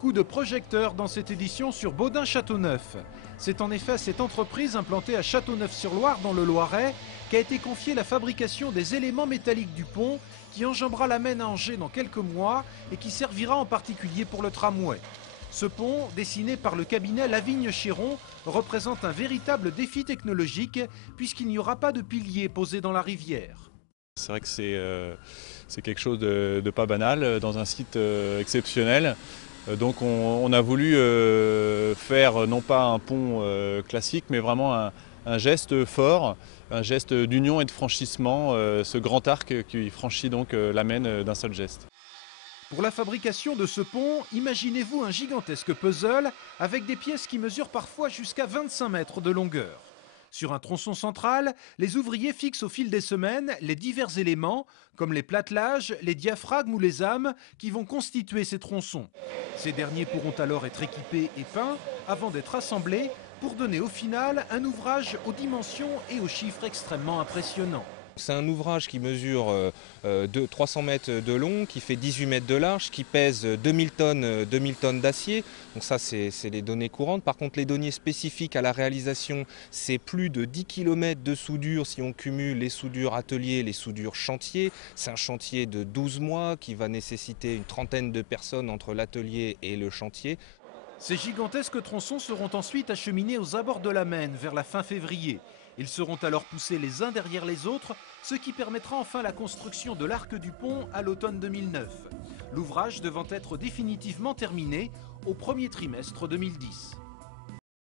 Coup de projecteur dans cette édition sur Baudin-Châteauneuf. C'est en effet à cette entreprise implantée à Châteauneuf-sur-Loire dans le Loiret qu'a été confiée la fabrication des éléments métalliques du pont qui enjambera la Maine à Angers dans quelques mois et qui servira en particulier pour le tramway. Ce pont, dessiné par le cabinet Lavigne-Chiron, représente un véritable défi technologique puisqu'il n'y aura pas de piliers posés dans la rivière. C'est vrai que c'est quelque chose de pas banal dans un site exceptionnel. Donc on a voulu faire non pas un pont classique mais vraiment un geste fort, un geste d'union et de franchissement, ce grand arc qui franchit donc la Maine d'un seul geste. Pour la fabrication de ce pont, imaginez-vous un gigantesque puzzle avec des pièces qui mesurent parfois jusqu'à 25 mètres de longueur. Sur un tronçon central, les ouvriers fixent au fil des semaines les divers éléments, comme les plattelages, les diaphragmes ou les âmes, qui vont constituer ces tronçons. Ces derniers pourront alors être équipés et peints avant d'être assemblés pour donner au final un ouvrage aux dimensions et aux chiffres extrêmement impressionnants. C'est un ouvrage qui mesure 300 mètres de long, qui fait 18 mètres de large, qui pèse 2000 tonnes d'acier. Donc ça, c'est les données courantes. Par contre, les données spécifiques à la réalisation, c'est plus de 10 km de soudure si on cumule les soudures atelier et les soudures chantier. C'est un chantier de 12 mois qui va nécessiter une trentaine de personnes entre l'atelier et le chantier. Ces gigantesques tronçons seront ensuite acheminés aux abords de la Maine vers la fin février. Ils seront alors poussés les uns derrière les autres, ce qui permettra enfin la construction de l'arc du pont à l'automne 2009. L'ouvrage devant être définitivement terminé au premier trimestre 2010.